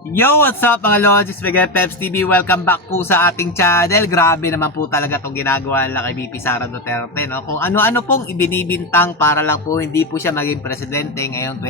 Yo, what's up mga Lodges? Miguel Peps TV, welcome back po sa ating channel. Grabe naman po talaga itong ginagawa nila kay VP Sara Duterte, no? Kung ano-ano pong ibinibintang para lang po hindi po siya maging presidente ngayong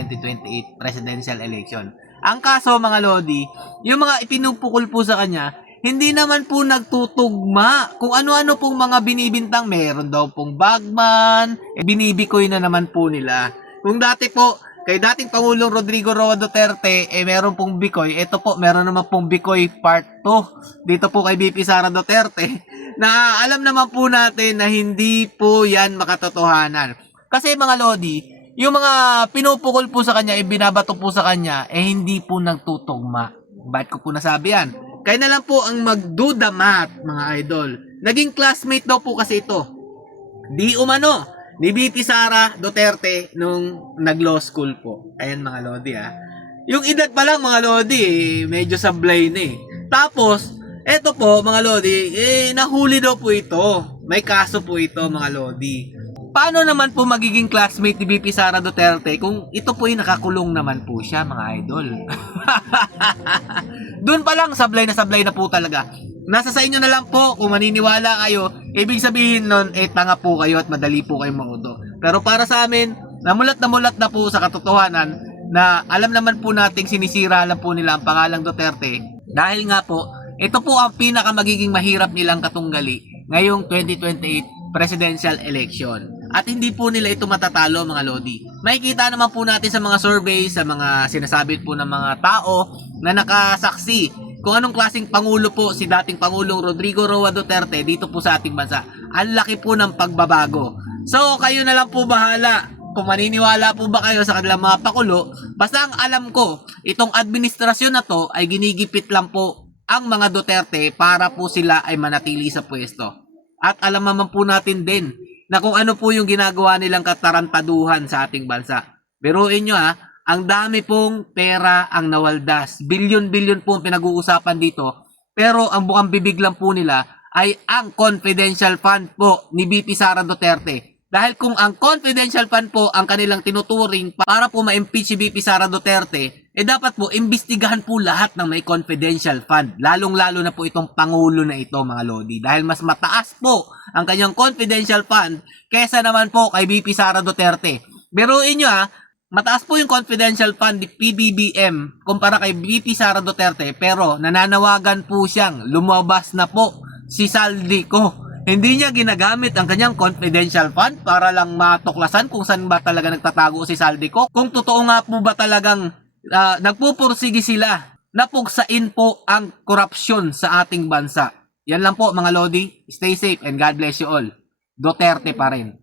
2028 presidential election. Ang kaso mga Lodi, yung mga ipinupukol po sa kanya, hindi naman po nagtutugma. Kung ano-ano pong mga binibintang, meron daw pong bagman, binibikoy na naman po nila. Kung dati po, kay dating Pangulong Rodrigo Roa Duterte, meron pong Bikoy. Ito po, meron naman pong Bikoy Part 2. Dito po kay VP Sara Duterte. Na alam naman po natin na hindi po yan makatotohanan. Kasi mga Lodi, yung mga pinupukol po sa kanya, binabato po sa kanya, hindi po nagtutugma. Bakit ko po nasabi yan? Kaya na lang po ang mag-do the math, mga idol. Naging classmate daw po kasi ito. Di umano ni VP Sara Duterte nung nag-law school po. Ayan mga Lodi Yung edad pa lang mga Lodi, medyo sablay na Tapos, eto po mga Lodi, nahuli daw po ito. May kaso po ito mga Lodi. Paano naman po magiging classmate ni VP Sara Duterte kung ito po ay nakakulong naman po siya mga idol? Doon pa lang, sablay na po talaga. Nasa sa inyo na lang po kung maniniwala kayo. Ibig sabihin nun, tanga po kayo at madali po kayong mauto. Pero para sa amin, namulat na po sa katotohanan na alam naman po nating sinisira lang po nila ang pangalang Duterte. Dahil nga po, ito po ang pinaka magiging mahirap nilang katunggali ngayong 2028 presidential election. At hindi po nila ito matatalo mga Lodi. Makikita naman po natin sa mga surveys, sa mga sinasabi po ng mga tao na nakasaksi kung anong klaseng pangulo po si dating Pangulong Rodrigo Roa Duterte dito po sa ating bansa. Ang laki po ng pagbabago. So, kayo na lang po bahala kung maniniwala po ba kayo sa kanilang mga pakulo. Basta ang alam ko, itong administrasyon na to ay ginigipit lang po ang mga Duterte para po sila ay manatili sa pwesto. At alam naman po natin din na kung ano po yung ginagawa nilang katarantaduhan sa ating bansa. Biruin nyo ang dami pong pera ang nawaldas. Bilyon-bilyon po ang pinag-uusapan dito. Pero ang bukang bibig lang po nila ay ang confidential fund po ni VP Sara Duterte. Dahil kung ang confidential fund po ang kanilang tinuturing para po ma-impeach si VP Sara Duterte, dapat po imbestigahan po lahat ng may confidential fund. Lalong-lalo na po itong Pangulo na ito mga Lodi. Dahil mas mataas po ang kanyang confidential fund kesa naman po kay VP Sara Duterte. Biruin nyo mataas po yung confidential fund ni PBBM kumpara kay VP Sara Duterte pero nananawagan po siyang lumabas na po si Saldico. Hindi niya ginagamit ang kanyang confidential fund para lang matuklasan kung saan ba talaga nagtatago si Saldico. Kung totoo nga po ba talagang nagpupursige sila na pugsain po ang korupsyon sa ating bansa. Yan lang po mga Lodi. Stay safe and God bless you all. Duterte pa rin.